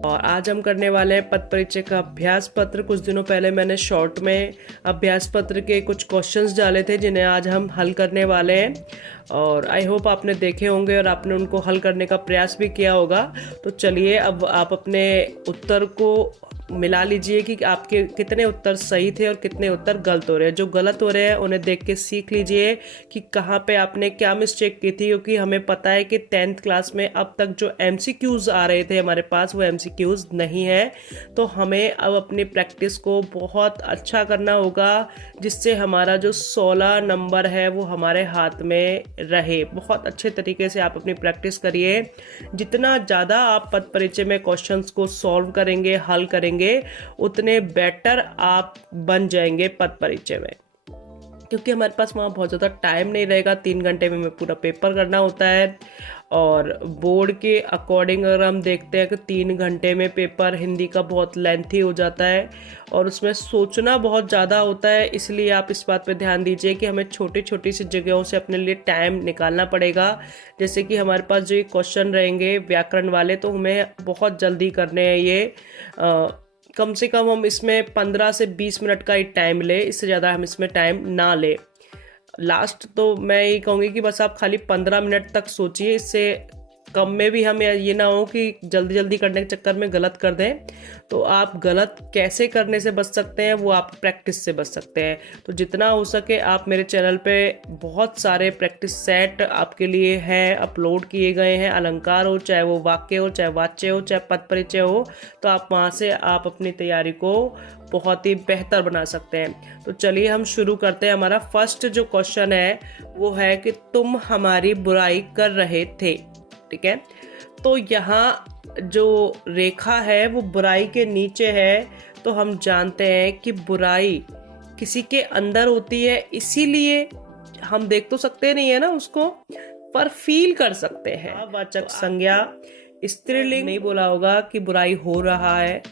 और आज हम करने वाले हैं पद परिचय का अभ्यास पत्र। कुछ दिनों पहले मैंने शॉर्ट में अभ्यास पत्र के कुछ क्वेश्चंस डाले थे जिन्हें आज हम हल करने वाले हैं, और आई होप आपने देखे होंगे और आपने उनको हल करने का प्रयास भी किया होगा। तो चलिए अब आप अपने उत्तर को मिला लीजिए कि आपके कितने उत्तर सही थे और कितने उत्तर गलत हो रहे हैं। जो गलत हो रहे हैं उन्हें देख के सीख लीजिए कि कहाँ पे आपने क्या मिस्टेक की थी, क्योंकि हमें पता है कि 10th क्लास में अब तक जो MCQs आ रहे थे हमारे पास वो MCQs नहीं है। तो हमें अब अपनी प्रैक्टिस को बहुत अच्छा करना होगा जिससे हमारा जो 16 नंबर है वो हमारे हाथ में रहे। बहुत अच्छे तरीके से आप अपनी प्रैक्टिस करिए। जितना ज़्यादा आप पद परिचय में क्वेश्चंस को सॉल्व करेंगे, हल करेंगे, उतने बेटर आप बन जाएंगे पद परिचय में, क्योंकि हमारे पास वहाँ बहुत ज़्यादा टाइम नहीं रहेगा। 3 घंटे में हमें पूरा पेपर करना होता है, और बोर्ड के अकॉर्डिंग अगर हम देखते हैं कि 3 घंटे में पेपर हिंदी का बहुत लेंथी हो जाता है और उसमें सोचना बहुत ज़्यादा होता है। इसलिए आप इस बात पे ध्यान दीजिए कि हमें छोटी छोटी सी जगहों से अपने लिए टाइम निकालना पड़ेगा। जैसे कि हमारे पास जो ये क्वेश्चन रहेंगे व्याकरण वाले, तो हमें बहुत जल्दी करने हैं ये। कम से कम हम इसमें 15 से 20 मिनट का ही टाइम ले, इससे ज़्यादा हम इसमें टाइम ना ले। लास्ट तो मैं ये कहूँगी कि बस आप खाली 15 मिनट तक सोचिए, इससे कम में भी हम ये ना हो कि जल्दी जल्दी करने के चक्कर में गलत कर दें। तो आप गलत कैसे करने से बच सकते हैं वो आप प्रैक्टिस से बच सकते हैं। तो जितना हो सके आप मेरे चैनल पे बहुत सारे प्रैक्टिस सेट आपके लिए हैं, अपलोड किए गए हैं। अलंकार हो, चाहे वो वाक्य हो, चाहे वाच्य हो, चाहे पद परिचय हो, तो आप वहाँ से आप अपनी तैयारी को बहुत ही बेहतर बना सकते हैं। तो चलिए हम शुरू करते हैं। हमारा फर्स्ट जो क्वेश्चन है वो है कि तुम हमारी बुराई कर रहे थे। ठीक है, तो यहाँ जो रेखा है वो बुराई के नीचे है, तो हम जानते हैं कि बुराई किसी के अंदर होती है, इसीलिए हम देख तो सकते नहीं है ना उसको, पर फील कर सकते हैं। वाचक संज्ञा स्त्रीलिंग नहीं बोला होगा कि बुराई हो रहा है।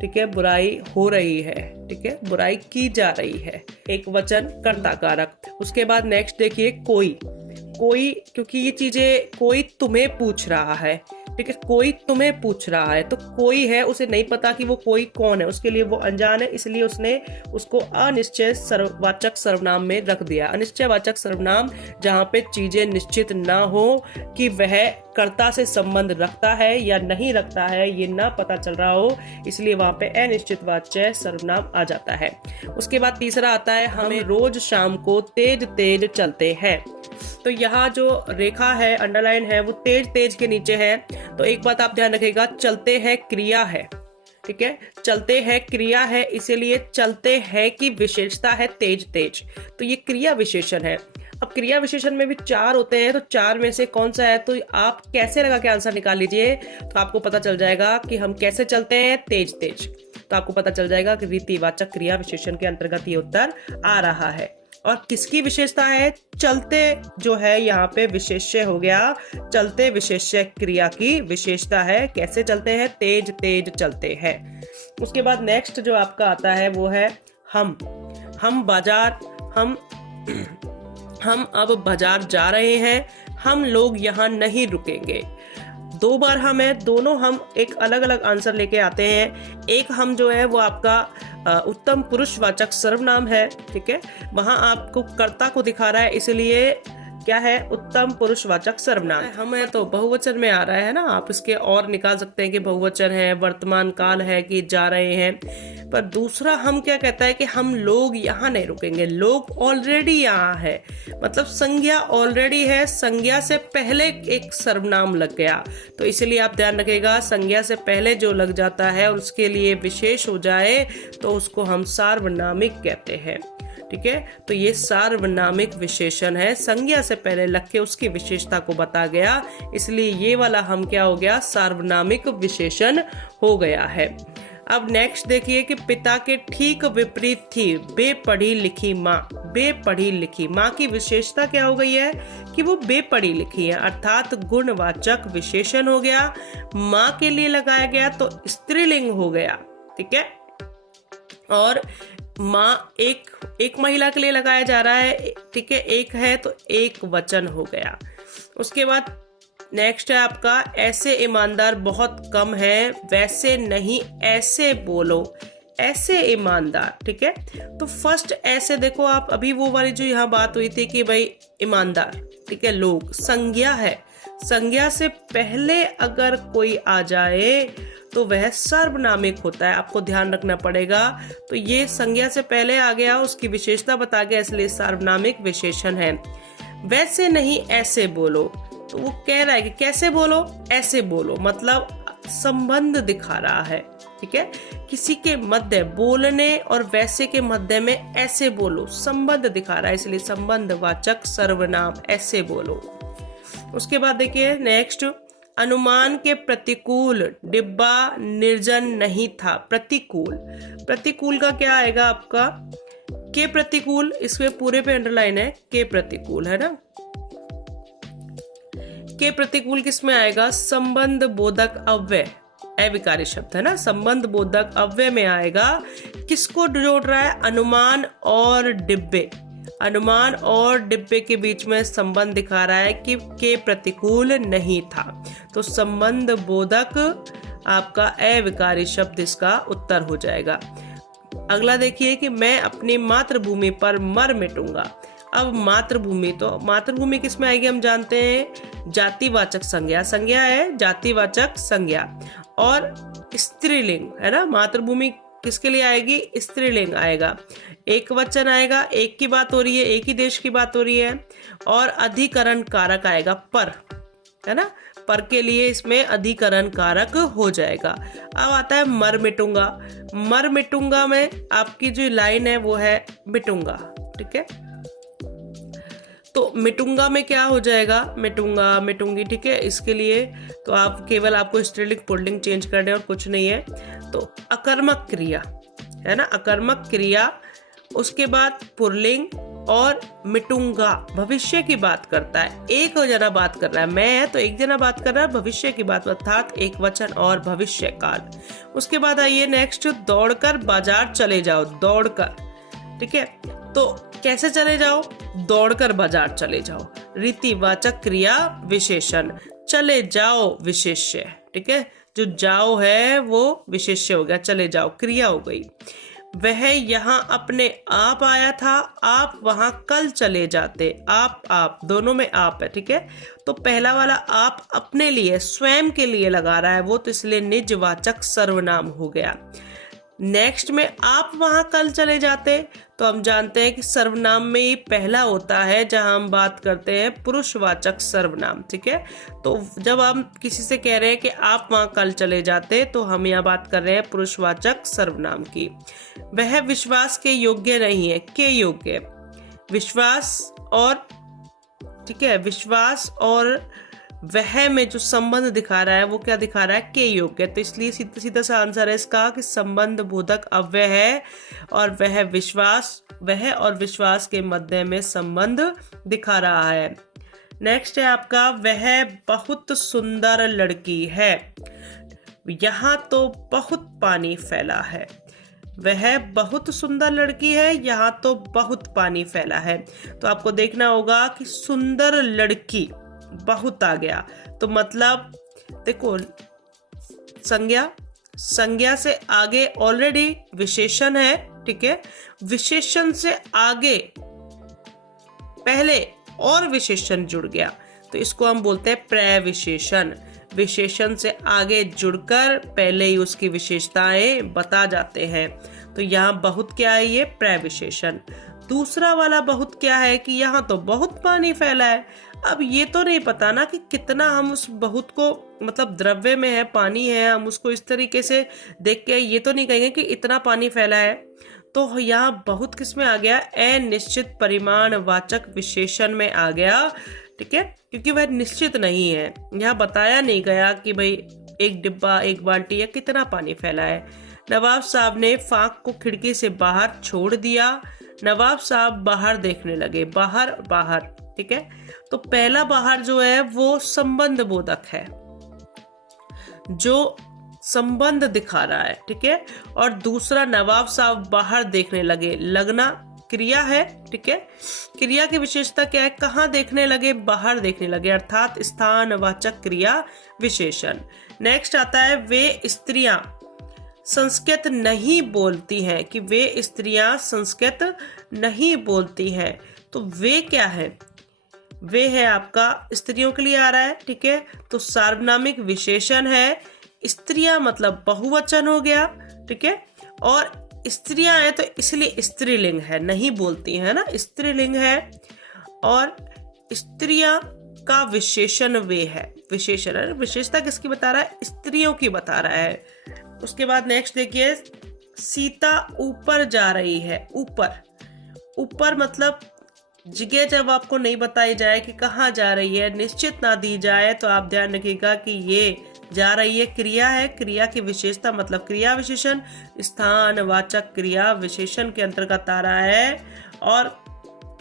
ठीक है, बुराई हो रही है। ठीक है, बुराई की जा रही है। एक वचन कर्ता कारक। उसके बाद नेक्स्ट देखिए कोई, क्योंकि ये चीजें कोई तुम्हें पूछ रहा है। ठीक है, कोई तुम्हें पूछ रहा है, तो कोई है, उसे नहीं पता कि वो कोई कौन है, उसके लिए वो अनजान है, इसलिए उसने उसको अनिश्चय वाचक सर्वनाम में रख दिया। अनिश्चय वाचक सर्वनाम जहाँ पे चीजें निश्चित ना हो कि वह कर्ता से संबंध रखता है या नहीं रखता है, ये ना पता चल रहा हो, इसलिए वहां पे अनिश्चित वाच्य सर्वनाम आ जाता है। उसके बाद तीसरा आता है हमें रोज शाम को तेज तेज चलते हैं। तो यहाँ जो रेखा है, अंडरलाइन है, वो तेज तेज के नीचे है। तो एक बात आप ध्यान रखिएगा, चलते हैं क्रिया है। ठीक है, चलते हैं क्रिया है, इसीलिए चलते हैं की विशेषता है तेज तेज, तो ये क्रिया विशेषण है। अब क्रिया विशेषण में भी 4 होते हैं, तो 4 में से कौन सा है, तो आप कैसे लगा के आंसर निकाल लीजिए, तो आपको पता चल जाएगा कि हम कैसे चलते हैं तेज तेज। तो आपको पता चल जाएगा कि रीतिवाचक क्रिया विशेषण के अंतर्गत ये उत्तर आ रहा है। और किसकी विशेषता है, चलते जो है यहाँ पे विशेष्य हो गया, चलते विशेष्य क्रिया की विशेषता है। कैसे चलते हैं, तेज तेज चलते हैं। उसके बाद नेक्स्ट जो आपका आता है वो है हम बाजार, हम अब बाजार जा रहे हैं, हम लोग यहाँ नहीं रुकेंगे। 2 बार हम है, दोनों हम एक अलग अलग आंसर लेके आते हैं। एक हम जो है वो आपका उत्तम पुरुषवाचक सर्वनाम है। ठीक है, वहां आपको कर्ता को दिखा रहा है, इसलिए क्या है, उत्तम पुरुषवाचक सर्वनाम। हम है तो बहुवचन में आ रहा है ना, आप इसके और निकाल सकते हैं कि बहुवचन है, वर्तमान काल है कि जा रहे हैं। पर दूसरा हम क्या कहता है कि हम लोग यहाँ नहीं रुकेंगे, लोग ऑलरेडी यहाँ है, मतलब संज्ञा ऑलरेडी है, संज्ञा से पहले एक सर्वनाम लग गया। तो इसलिए आप ध्यान रखिएगा, संज्ञा से पहले जो लग जाता है और उसके लिए विशेष हो जाए तो उसको हम सार्वनामिक कहते हैं। ठीक है, तो ये सार्वनामिक विशेषण है, संज्ञा से पहले लग के उसकी विशेषता को बता गया, इसलिए ये वाला हम क्या हो गया, सार्वनामिक विशेषण हो गया है। अब नेक्स्ट देखिए कि पिता के ठीक विपरीत थी बेपढ़ी लिखी माँ। बेपढ़ी लिखी माँ की विशेषता क्या हो गई है कि वो बेपढ़ी लिखी है, अर्थात गुणवाचक विशेषण हो गया। माँ के लिए लगाया गया तो स्त्रीलिंग हो गया। ठीक है, और माँ एक महिला के लिए लगाया जा रहा है। ठीक है, एक है तो एक वचन हो गया। उसके बाद नेक्स्ट है आपका ऐसे ईमानदार बहुत कम है, वैसे नहीं ऐसे बोलो, ऐसे ईमानदार। ठीक है, तो फर्स्ट ऐसे देखो आप, अभी वो वाली जो यहाँ बात हुई थी कि भाई ईमानदार, ठीक है, लोग, संज्ञा है, संज्ञा से पहले अगर कोई आ जाए तो वह सर्वनामिक होता है, आपको ध्यान रखना पड़ेगा। तो ये संज्ञा से पहले आ गया, उसकी विशेषता बता गया, इसलिए सार्वनामिक विशेषण है। वैसे नहीं ऐसे बोलो, तो वो कह रहा है कि कैसे बोलो, ऐसे बोलो, मतलब संबंध दिखा रहा है। ठीक है, किसी के मध्य, बोलने और वैसे के मध्य में ऐसे बोलो, संबंध दिखा रहा है, इसलिए संबंधवाचक सर्वनाम, ऐसे बोलो। उसके बाद देखिए नेक्स्ट, अनुमान के प्रतिकूल डिब्बा निर्जन नहीं था। प्रतिकूल, प्रतिकूल का क्या आएगा आपका, के प्रतिकूल, इसमें पूरे पे अंडरलाइन है, के प्रतिकूल है ना। के प्रतिकूल किसमें आएगा, संबंध बोधक अव्यय, अविकारी शब्द है ना, संबंध बोधक अव्यय में आएगा। किसको जोड़ रहा है, अनुमान और डिब्बे, अनुमान और डिब्बे के बीच में संबंध दिखा रहा है कि के प्रतिकूल नहीं था, तो संबंध बोधक आपका अविकारी शब्द इसका उत्तर हो जाएगा। अगला देखिए कि मैं अपनी मातृभूमि पर मर मिटूंगा। अब मातृभूमि, तो मातृभूमि किसमें आएगी, हम जानते हैं जातिवाचक संज्ञा, संज्ञा है जातिवाचक संज्ञा, और स्त्रीलिंग है ना। मातृभूमि किसके लिए आएगी, स्त्रीलिंग आएगा, एक वचन आएगा, एक की बात हो रही है, एक ही देश की बात हो रही है, और अधिकरण कारक आएगा पर, है ना, पर के लिए इसमें अधिकरण कारक हो जाएगा। अब आता है मर मिटूंगा, मर मिटूंगा में आपकी जो लाइन है वो है मिटूंगा। ठीक है, तो मिटूंगा में क्या हो जाएगा, मिटूंगा, मिटूंगी। ठीक है, इसके लिए तो आप केवल आपको स्त्रीलिंग पुल्लिंग चेंज करने और कुछ नहीं है। तो अकर्मक क्रिया है ना, अकर्मक क्रिया, उसके बाद पुल्लिंग, और मिटूंगा भविष्य की बात करता है, एक जना बात कर रहा है, मैं है तो एक जना बात कर रहा है, भविष्य की बात अर्थात एक वचन और भविष्य काल। उसके बाद आइए नेक्स्ट, दौड़कर बाजार चले जाओ, दौड़कर। ठीक है, तो कैसे चले जाओ, दौड़कर बाजार चले जाओ, रीतिवाचक क्रिया विशेषण, चले जाओ विशेष्य। ठीक है, जो जाओ है वो विशेष्य हो गया, चले जाओ क्रिया हो गई। वह यहाँ अपने आप आया था, आप वहां कल चले जाते, आप दोनों में आप है। ठीक है, तो पहला वाला आप अपने लिए, स्वयं के लिए लगा रहा है वो, तो इसलिए निजवाचक सर्वनाम हो गया। नेक्स्ट में आप वहां कल चले जाते, तो हम जानते हैं कि सर्वनाम में ये पहला होता है जहां हम बात करते हैं पुरुषवाचक सर्वनाम। ठीक है, तो जब हम किसी से कह रहे हैं कि आप वहां कल चले जाते, तो हम यहाँ बात कर रहे हैं पुरुषवाचक सर्वनाम की। वह विश्वास के योग्य नहीं है, के योग्य, विश्वास और, ठीक है, विश्वास और वह में जो संबंध दिखा रहा है वो क्या दिखा रहा है, के योग्य, तो इसलिए सीधा सीधा सा आंसर है इसका कि संबंध बोधक अव्यय है, और वह विश्वास, वह और विश्वास के मध्य में संबंध दिखा रहा है। नेक्स्ट है आपका, वह बहुत सुंदर लड़की है, यहाँ तो बहुत पानी फैला है। वह बहुत सुंदर लड़की है, यहाँ तो बहुत पानी फैला है, तो आपको देखना होगा कि सुंदर लड़की बहुत आ गया, तो मतलब देखो संज्ञा, संज्ञा से आगे ऑलरेडी विशेषण है। ठीक है, विशेषण से आगे पहले और विशेषण जुड़ गया, तो इसको हम बोलते हैं प्रविशेषण। विशेषण से आगे जुड़कर पहले ही उसकी विशेषताएं बता जाते हैं, तो यहाँ बहुत क्या है, ये प्रविशेषण। दूसरा वाला बहुत क्या है कि यहाँ तो बहुत पानी फैला है। अब ये तो नहीं पता ना कि कितना हम उस बहुत को, मतलब द्रव्य में है, पानी है, हम उसको इस तरीके से देख के ये तो नहीं कहेंगे कि इतना पानी फैला है। तो यहाँ बहुत किस में आ गया, अनिश्चित परिमाण वाचक विशेषण में आ गया। ठीक है, क्योंकि वह निश्चित नहीं है, यहाँ बताया नहीं गया कि भाई एक डिब्बा, एक बाल्टी या कितना पानी फैला है। नवाब साहब ने फाक को खिड़की से बाहर छोड़ दिया, नवाब साहब बाहर देखने लगे, बाहर बाहर। ठीक है, तो पहला बाहर जो है वो संबंध बोधक है, जो संबंध दिखा रहा है। ठीक है, और दूसरा नवाब साहब बाहर देखने लगे, लगना क्रिया है, ठीक है। क्रिया की विशेषता क्या है? कहाँ देखने लगे? बाहर देखने लगे, अर्थात स्थानवाचक क्रिया विशेषण। नेक्स्ट आता है वे स्त्रियां संस्कृत नहीं बोलती हैं, कि वे स्त्रियां संस्कृत नहीं बोलती हैं। तो वे क्या है? वे है आपका स्त्रियों के लिए आ रहा है, ठीक है। तो सार्वनामिक विशेषण है, स्त्रियां मतलब बहुवचन हो गया, ठीक है। और स्त्रियां हैं तो इसलिए स्त्रीलिंग है, नहीं बोलती है ना, स्त्रीलिंग है। और स्त्रियां का विशेषण वे है, विशेषण है, विशेषता किसकी बता रहा है? स्त्रियों की बता रहा है। उसके बाद नेक्स्ट देखिए, सीता ऊपर जा रही है। ऊपर, ऊपर मतलब जगह जब आपको नहीं बताई जाए कि कहाँ जा रही है, निश्चित ना दी जाए, तो आप ध्यान रखिएगा कि ये जा रही है क्रिया है। क्रिया की विशेषता मतलब क्रिया विशेषण, स्थानवाचक क्रिया विशेषण के अंतर्गत आ रहा है। और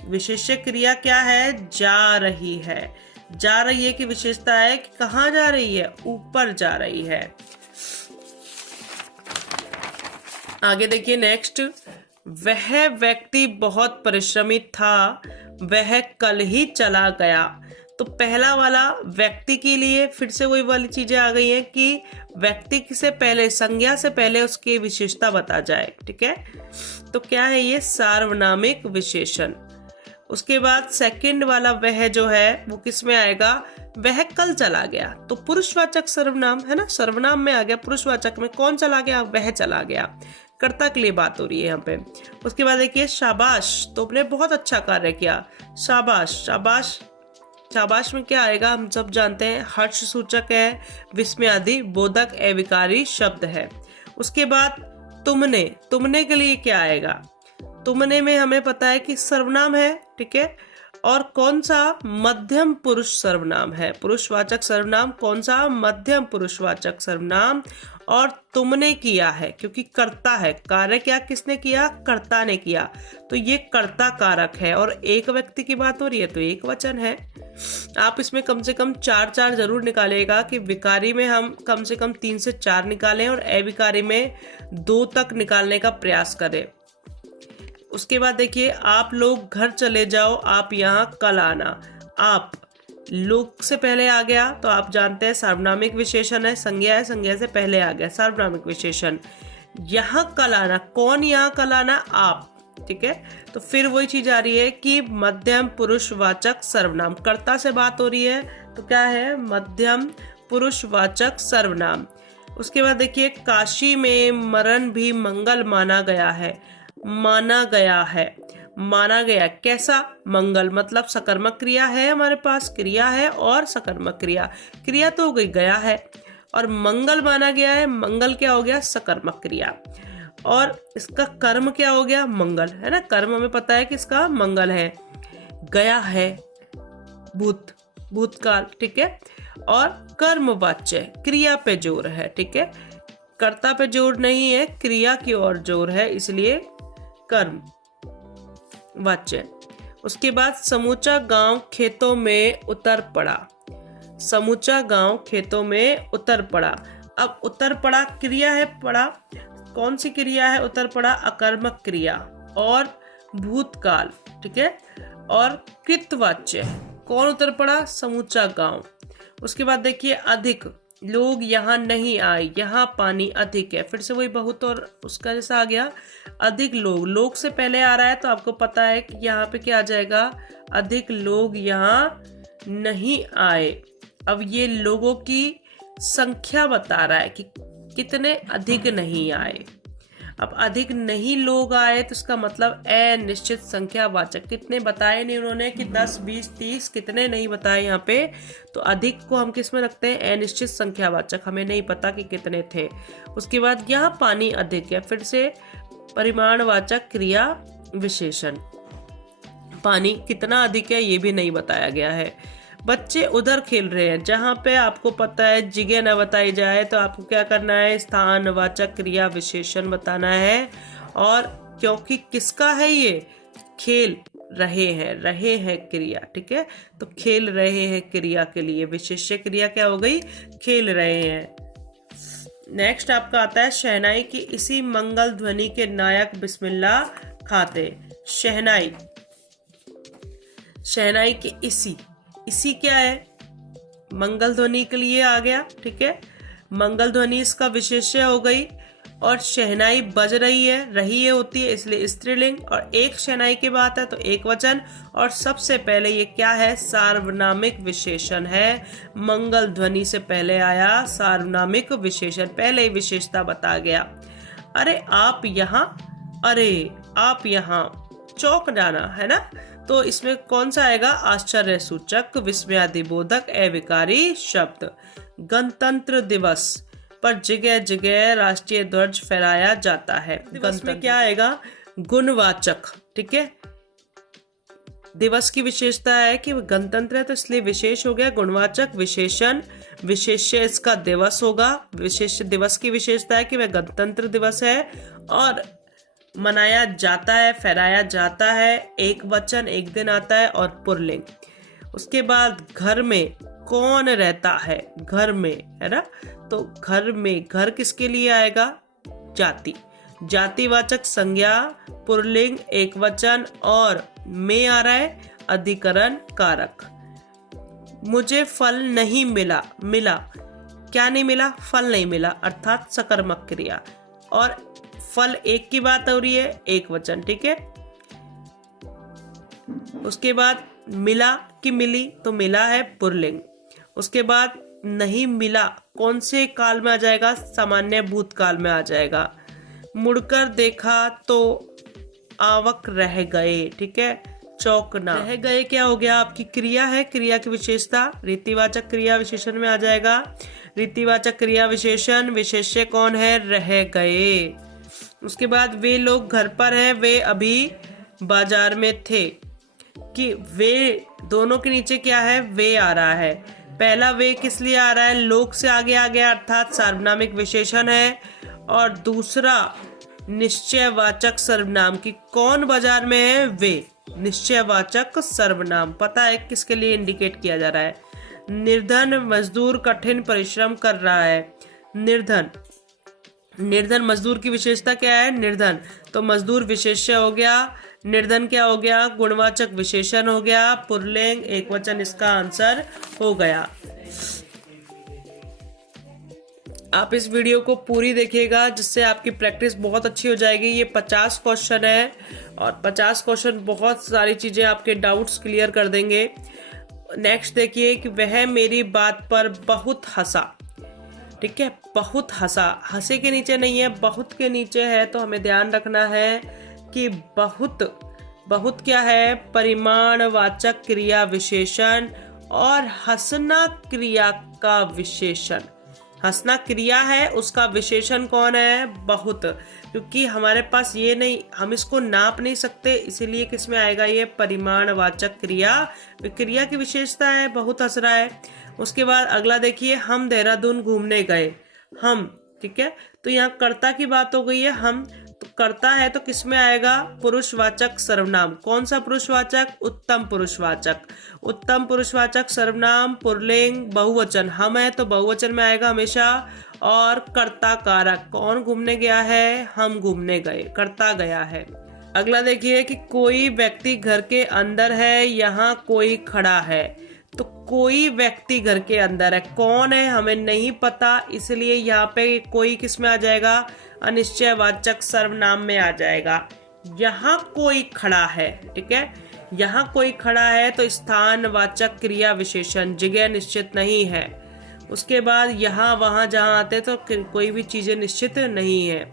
विशेष्य क्रिया क्या है? जा रही है। जा रही है की विशेषता है कि कहाँ जा रही है? ऊपर जा रही है। आगे देखिए नेक्स्ट, वह व्यक्ति बहुत परिश्रमी था, वह कल ही चला गया। तो पहला वाला व्यक्ति के लिए फिर से वही वाली चीजें आ गई हैं कि व्यक्ति से पहले, संज्ञा से पहले उसकी विशेषता बता जाए, ठीक है। तो क्या है ये? सार्वनामिक विशेषण। उसके बाद सेकंड वाला वह जो है वो किस में आएगा? वह कल चला गया। तो पुरुषवाचक सर्वनाम है ना, सर्वनाम में आ गया, पुरुषवाचक में कौन चला गया? वह चला गया। कर्ता के लिए बात हो रही है यहाँ पे। उसके बाद देखिए शाबाश, तुमने बहुत अच्छा कार्य किया। शाबाश, शाबाश, शाबाश में क्या आएगा? हम सब जानते हैं हर्ष सूचक है, विस्मय आदि बोधक अविकारी शब्द है। उसके बाद तुमने, तुमने के लिए क्या आएगा? तुमने में हमें पता है कि सर्वनाम है, ठीक है। और कौन सा? मध्यम पुरुष सर्वनाम है। पुरुषवाचक सर्वनाम कौन सा? मध्यम पुरुषवाचक सर्वनाम। और तुमने किया है क्योंकि कर्ता है, कार्य क्या किसने किया? कर्ता ने किया। तो ये कर्ता कारक है और एक व्यक्ति की बात हो रही है तो एक वचन है। आप इसमें कम से कम 4 जरूर निकालेगा कि विकारी में हम कम से कम 3 से 4 निकालें और अविकारी में 2 तक निकालने का प्रयास करें। उसके बाद देखिए, आप लोग घर चले जाओ, आप यहाँ कल आना। आप लोग से पहले आ गया तो आप जानते हैं सार्वनामिक विशेषण है, संज्ञा है, संज्ञा से पहले आ गया सार्वनामिक विशेषण। यहाँ कल आना, कौन यहाँ कल आना? आप, ठीक है। तो फिर वही चीज आ रही है कि मध्यम पुरुषवाचक सर्वनाम, कर्ता से बात हो रही है तो क्या है? मध्यम पुरुषवाचक सर्वनाम। उसके बाद देखिए, काशी में मरण भी मंगल माना गया है। माना गया है, माना गया कैसा? मंगल, मतलब सकर्मक क्रिया है, हमारे पास क्रिया है और सकर्मक क्रिया। क्रिया तो हो गई गया है और मंगल माना गया है। मंगल क्या हो गया? सकर्मक क्रिया। और इसका कर्म क्या हो गया? मंगल, है ना। कर्म हमें पता है कि इसका मंगल है। गया है भूत, भूतकाल, ठीक है। और कर्मवाच्य, क्रिया पे जोर है, ठीक है। कर्ता पे जोर नहीं है, क्रिया की ओर जोर है, इसलिए कर्म वाच्य। उसके बाद समूचा गांव खेतों में उतर पड़ा। समूचा गांव खेतों में उतर पड़ा। अब उतर पड़ा क्रिया है, पड़ा कौन सी क्रिया है? उतर पड़ा अकर्मक क्रिया और भूतकाल, ठीक है। और कृतवाच्य, कौन उतर पड़ा? समूचा गांव। उसके बाद देखिए, अधिक लोग यहाँ नहीं आए, यहाँ पानी अधिक है। फिर से वही बहुत और उसका जैसा आ गया, अधिक लोग, लोग से पहले आ रहा है तो आपको पता है कि यहाँ पे क्या आ जाएगा? अधिक लोग यहाँ नहीं आए। अब ये लोगों की संख्या बता रहा है कि कितने अधिक नहीं आए। अब अधिक नहीं लोग आए तो इसका मतलब अनिश्चित संख्या वाचक, कितने बताए नहीं उन्होंने कि 10, 20, 30, कितने नहीं बताए यहाँ पे। तो अधिक को हम किस में रखते हैं? अनिश्चित संख्या वाचक, हमें नहीं पता कि कितने थे। उसके बाद यहाँ पानी अधिक है, फिर से परिमाणवाचक क्रिया विशेषण। पानी कितना अधिक है ये भी नहीं बताया गया है। बच्चे उधर खेल रहे हैं, जहाँ पे आपको पता है जगह न बताई जाए तो आपको क्या करना है? स्थानवाचक क्रिया विशेषण बताना है। और क्योंकि किसका है ये? खेल रहे हैं, रहे हैं क्रिया, ठीक है। तो खेल रहे हैं क्रिया के लिए विशेष्य क्रिया क्या हो गई? खेल रहे हैं। नेक्स्ट आपका आता है, शहनाई की इसी मंगल ध्वनि के नायक बिस्मिल्लाह खाते। शहनाई, शहनाई के इसी क्या है, मंगल ध्वनि के लिए आ गया। ठीक है, मंगल ध्वनि इसका विशेष्य हो गई। और शहनाई बज रही है होती है, इसलिए स्त्रीलिंग। और एक शहनाई की बात है तो एक वचन। और सबसे पहले ये क्या है, सार्वनामिक विशेषण है। मंगल ध्वनि से पहले आया सार्वनामिक विशेषण, पहले ही विशेषता बता गया। अरे आप यहाँ, चौंक जाना है ना। तो इसमें कौन सा आएगा, आश्चर्य सूचक विस्मयादिबोधक अविकारी शब्द। गणतंत्र दिवस पर जगह जगह राष्ट्रीय ध्वज फहराया जाता है। दिवस में क्या आएगा, गुणवाचक। ठीक है, दिवस की विशेषता है कि गणतंत्र है तो इसलिए विशेष हो गया। गुणवाचक विशेषण, विशेष्य इसका दिवस होगा। विशेष दिवस की विशेषता है कि वह गणतंत्र दिवस है और मनाया जाता है, फहराया जाता है। एक वचन, एक दिन आता है और पुल्लिंग। उसके बाद घर में कौन रहता है, घर में, है ना। तो घर में, घर किसके लिए आएगा, जाति, जातिवाचक संज्ञा, पुल्लिंग, एक वचन। और में आ रहा है अधिकरण कारक। मुझे फल नहीं मिला, क्या नहीं मिला, फल नहीं मिला, अर्थात सकर्मक क्रिया। और फल एक की बात हो रही है, एक वचन। ठीक है, उसके बाद मिला कि मिली, तो मिला है पुल्लिंग। उसके बाद नहीं मिला कौन से काल में आ जाएगा, सामान्य भूतकाल में आ जाएगा। मुड़कर देखा तो आवक रह गए। ठीक है, चौंकना, रह गए क्या हो गया, आपकी क्रिया है, क्रिया की विशेषता रीतिवाचक क्रिया विशेषण में आ जाएगा। रीतिवाचक क्रिया विशेषण, विशेष्य कौन है, रह गए। उसके बाद वे लोग घर पर है, वे अभी बाजार में थे। कि वे दोनों के नीचे क्या है, वे आ रहा है। पहला वे किस लिए आ रहा है, लोग से आगे आ गया, अर्थात सार्वनामिक विशेषण है। और दूसरा निश्चयवाचक सर्वनाम, की कौन बाजार में है, वे, निश्चयवाचक सर्वनाम। पता है किसके लिए इंडिकेट किया जा रहा है, निर्धन मजदूर कठिन परिश्रम कर रहा है। निर्धन, निर्धन मजदूर की विशेषता क्या है, निर्धन, तो मजदूर विशेष्य हो गया। निर्धन क्या हो गया, गुणवाचक विशेषण हो गया। पुल्लिंग, एक वचन इसका आंसर हो गया। आप इस वीडियो को पूरी देखिएगा जिससे आपकी प्रैक्टिस बहुत अच्छी हो जाएगी। ये 50 क्वेश्चन है और 50 क्वेश्चन बहुत सारी चीजें आपके डाउट्स क्लियर कर देंगे। नेक्स्ट देखिए कि वह मेरी बात पर बहुत हंसा। ठीक है, बहुत हंसा, हंसे के नीचे नहीं है, बहुत के नीचे है। तो हमें ध्यान रखना है कि बहुत क्या है, परिमाणवाचक क्रिया विशेषण। और हंसना क्रिया का विशेषण, हंसना क्रिया है, उसका विशेषण कौन है, बहुत। क्योंकि हमारे पास ये नहीं, हम इसको नाप नहीं सकते, इसीलिए किसमें आएगा, ये परिमाणवाचक क्रिया, क्रिया की विशेषता है, बहुत हंस रहा है। उसके बाद अगला देखिए, हम देहरादून घूमने गए, हम। ठीक है, तो यहाँ कर्ता की बात हो गई है, हम। तो करता है तो किसमें आएगा, पुरुषवाचक सर्वनाम। कौन सा पुरुषवाचक, उत्तम पुरुषवाचक। उत्तम पुरुषवाचक सर्वनाम, पुल्लिंग, बहुवचन, हम है तो बहुवचन में आएगा हमेशा। और कर्ता कारक, कौन घूमने गया है, हम घूमने गए, कर्ता गया है। अगला देखिए कि कोई व्यक्ति घर के अंदर है, यहाँ कोई खड़ा है। तो कोई व्यक्ति घर के अंदर है, कौन है हमें नहीं पता, इसलिए यहाँ पे कोई किस में आ जाएगा, अनिश्चयवाचक सर्वनाम में आ जाएगा। यहाँ कोई खड़ा है, ठीक है, यहाँ कोई खड़ा है तो स्थानवाचक क्रिया विशेषण, जगह निश्चित नहीं है। उसके बाद यहाँ वहाँ जहाँ आते तो कोई भी चीजें निश्चित नहीं है।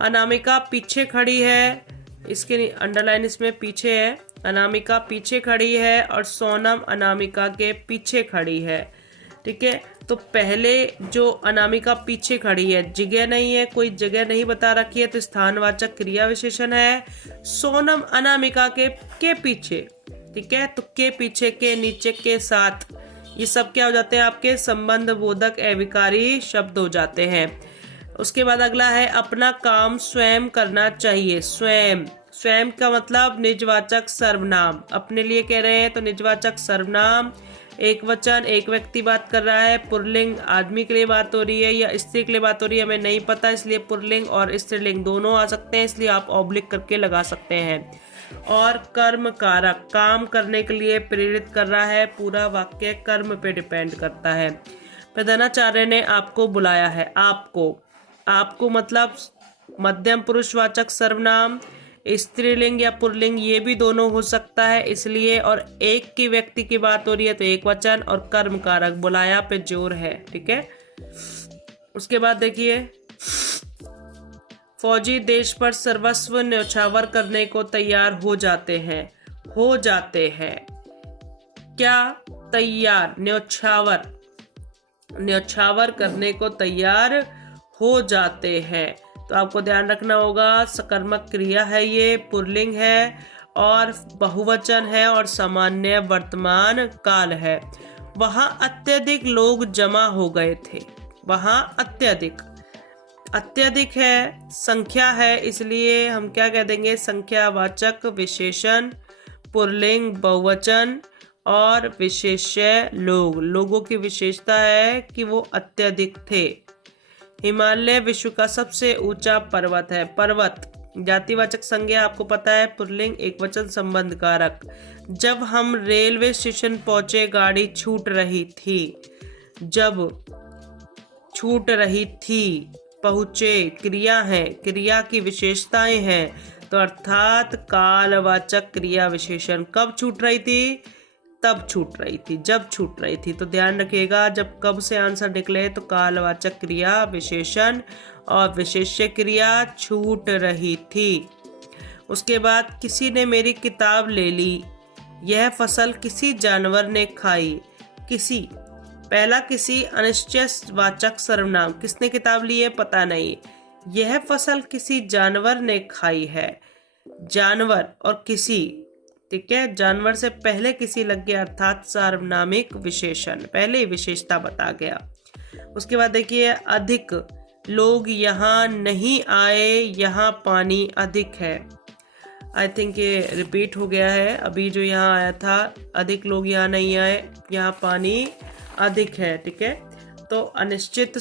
अनामिका पीछे खड़ी है, इसके अंडरलाइन इसमें पीछे है, अनामिका पीछे खड़ी है और सोनम अनामिका के पीछे खड़ी है। ठीक है, तो पहले जो अनामिका पीछे खड़ी है, जगह नहीं है, कोई जगह नहीं बता रखी है, तो स्थानवाचक क्रिया विशेषण है। सोनम अनामिका के पीछे, ठीक है, तो के पीछे, के नीचे, के साथ, ये सब क्या हो जाते हैं, आपके संबंध बोधक अविकारी शब्द हो जाते हैं। उसके बाद अगला है अपना काम स्वयं करना चाहिए। स्वयं, स्वयं का मतलब निजवाचक सर्वनाम, अपने लिए कह रहे हैं तो निजवाचक सर्वनाम, एक वचन, एक व्यक्ति बात कर रहा है। पुल्लिंग, आदमी के लिए बात हो रही है या स्त्री के लिए बात हो रही है हमें नहीं पता, इसलिए पुल्लिंग और स्त्रीलिंग दोनों आ सकते हैं, इसलिए आप ऑब्लिक करके लगा सकते हैं। और कर्म कारक, काम करने के लिए प्रेरित कर रहा है। पूरा वाक्य कर्म पे डिपेंड करता है। प्रधानाचार्य ने आपको बुलाया है। आपको मतलब मध्यम पुरुषवाचक सर्वनाम, स्त्रीलिंग या पुल्लिंग, ये भी दोनों हो सकता है इसलिए। और एक की व्यक्ति की बात हो रही है तो एक वचन, और कर्म कारक बुलाया पे जोर है। ठीक है, उसके बाद देखिए, फौजी देश पर सर्वस्व न्यौछावर करने को तैयार हो जाते हैं। हो जाते हैं क्या? तैयार, न्यौछावर करने को तैयार हो जाते हैं। तो आपको ध्यान रखना होगा, सकर्मक क्रिया है, ये पुल्लिंग है और बहुवचन है और सामान्य वर्तमान काल है। वहां अत्यधिक लोग जमा हो गए थे। वहां अत्यधिक है, संख्या है, इसलिए हम क्या कह देंगे? संख्यावाचक विशेषण, पुल्लिंग, बहुवचन और विशेष्य लोग। लोगों की विशेषता है कि वो अत्यधिक थे। हिमालय विश्व का सबसे ऊंचा पर्वत है। पर्वत जातिवाचक संज्ञा आपको पता है, पुल्लिंग, एकवचन, संबंध कारक। जब हम रेलवे स्टेशन पहुंचे गाड़ी छूट रही थी। जब छूट रही थी, पहुंचे क्रिया है, क्रिया की विशेषताएं हैं, तो अर्थात कालवाचक क्रिया विशेषण। कब छूट रही थी? तब छूट रही थी, जब छूट रही थी। तो ध्यान रखिएगा, जब कब से आंसर निकले तो कालवाचक क्रिया विशेषण और विशेष्य क्रिया छूट रही थी। उसके बाद, किसी ने मेरी किताब ले ली। यह फसल किसी जानवर ने खाई। किसी, पहला किसी अनिश्चयवाचक सर्वनाम, किसने किताब ली है पता नहीं। यह फसल किसी जानवर ने खाई है। जानवर और किसी, ठीक है, जानवर से पहले किसी लग गया अर्थात सार्वनामिक विशेषण, पहले ही विशेषता बता गया। उसके बाद देखिए, अधिक लोग यहाँ नहीं आए, यहाँ पानी अधिक है। आई थिंक ये रिपीट हो गया है, अभी जो यहाँ आया था, अधिक लोग यहाँ नहीं आए, यहाँ पानी अधिक है। ठीक है, तो अनिश्चित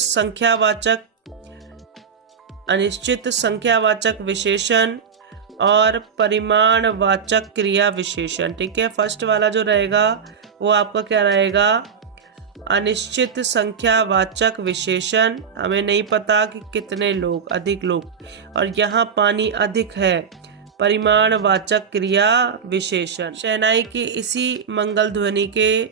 संख्यावाचक विशेषण और परिमाणवाचक क्रिया विशेषण। ठीक है, फर्स्ट वाला जो रहेगा वो आपका क्या रहेगा? अनिश्चित संख्यावाचक विशेषण, हमें नहीं पता कि कितने लोग, अधिक लोग, और यहाँ पानी अधिक है, परिमाणवाचक क्रिया विशेषण। शहनाई की इसी मंगल ध्वनि के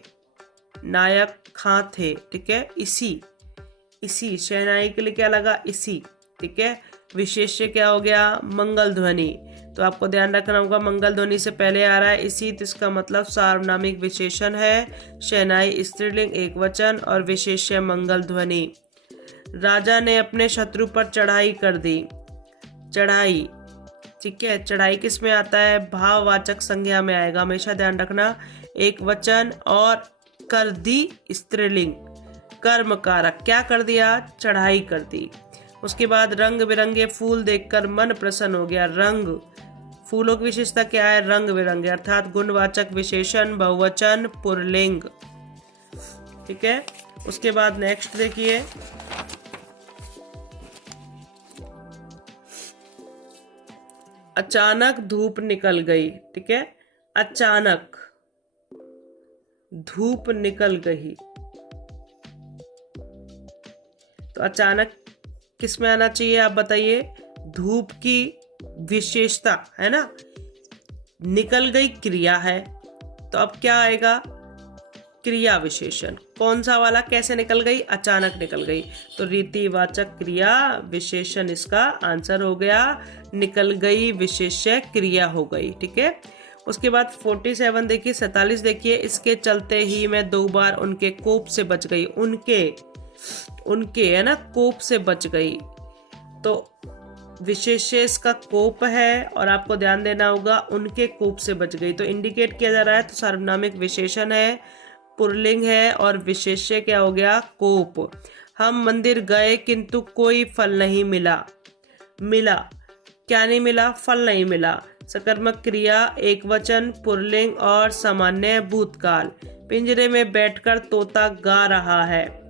नायक खां थे। ठीक है, इसी शहनाई के लिए क्या लगा? इसी। ठीक है, विशेष्य क्या हो गया? मंगल ध्वनि। तो आपको ध्यान रखना होगा, मंगल ध्वनि से पहले आ रहा है इसी, तो इसका मतलब सार्वनामिक विशेषण है। शहनाई स्त्रीलिंग, एक वचन, और विशेष्य मंगल ध्वनि। राजा ने अपने शत्रु पर चढ़ाई कर दी। चढ़ाई, ठीक है, चढ़ाई किस में आता है? भाववाचक संज्ञा में आएगा, हमेशा ध्यान रखना। एक वचन और कर दी स्त्रीलिंग। कर्म कारक, क्या कर दिया? चढ़ाई कर दी। उसके बाद, रंग बिरंगे फूल देखकर मन प्रसन्न हो गया। रंग, फूलों की विशेषता क्या है? रंग बिरंगे, अर्थात गुणवाचक विशेषण, बहुवचन, पुल्लिंग। ठीक है, उसके बाद नेक्स्ट देखिए, अचानक धूप निकल गई। ठीक है, अचानक धूप निकल गई, तो अचानक किस में आना चाहिए आप बताइए? धूप की विशेषता है ना, निकल गई क्रिया है, तो अब क्या आएगा? क्रिया विशेषण। कौन सा वाला? कैसे निकल गई? अचानक निकल गई, तो रीतिवाचक क्रिया विशेषण इसका आंसर हो गया। निकल गई विशेष्य क्रिया हो गई। ठीक है, उसके बाद 47 देखिए, 47 देखिए, इसके चलते ही मैं 2 बार उनके कोप से बच गई। उनके है ना, कोप से बच गई, तो विशेष्य इसका कोप है, और आपको ध्यान देना होगा उनके कोप से बच गई, तो इंडिकेट किया जा रहा है, तो सार्वनामिक विशेषण है, पुल्लिंग है, और विशेष्य क्या हो गया? कोप। हम मंदिर गए किंतु कोई फल नहीं मिला। क्या नहीं मिला? फल नहीं मिला। सकर्मक क्रिया, एक वचन, पुल्लिंग और सामान्य भूतकाल। पिंजरे में बैठकर तोता गा रहा है।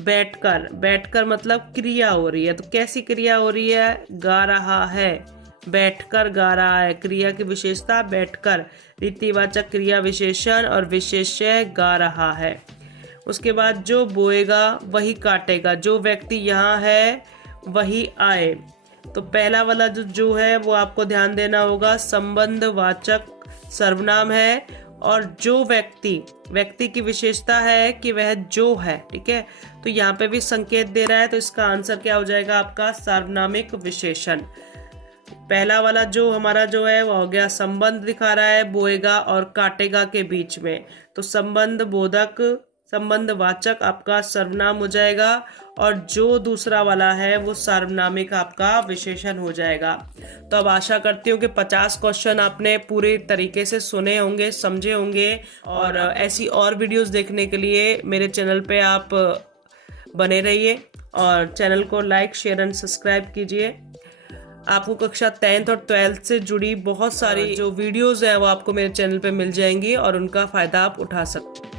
बैठकर मतलब क्रिया हो रही है, तो कैसी क्रिया हो रही है? गा रहा है, बैठकर गा रहा है। क्रिया की विशेषता बैठकर, रीतिवाचक क्रिया विशेषण और विशेष्य गा रहा है। उसके बाद जो बोएगा वही काटेगा, जो व्यक्ति यहाँ है वही आए। तो पहला वाला जो है वो आपको ध्यान देना होगा, संबंधवाचक सर्वनाम है और जो व्यक्ति की विशेषता है कि वह जो है, ठीक है। तो यहाँ पे भी संकेत दे रहा है, तो इसका आंसर क्या हो जाएगा आपका सार्वनामिक विशेषण। पहला वाला जो हमारा जो है वो हो गया, संबंध दिखा रहा है बोएगा और काटेगा के बीच में, तो संबंध बोधक संबंधवाचक आपका सर्वनाम हो जाएगा और जो दूसरा वाला है वो सार्वनामिक आपका विशेषण हो जाएगा। तो अब आशा करती हूँ कि 50 क्वेश्चन आपने पूरे तरीके से सुने होंगे, समझे होंगे, और ऐसी और वीडियोस देखने के लिए मेरे चैनल पे आप बने रहिए और चैनल को लाइक, शेयर एंड सब्सक्राइब कीजिए। आपको कक्षा 10th और 12th से जुड़ी बहुत सारी जो वीडियोस हैं वो आपको मेरे चैनल पे मिल जाएंगी और उनका फ़ायदा आप उठा सकते हैं।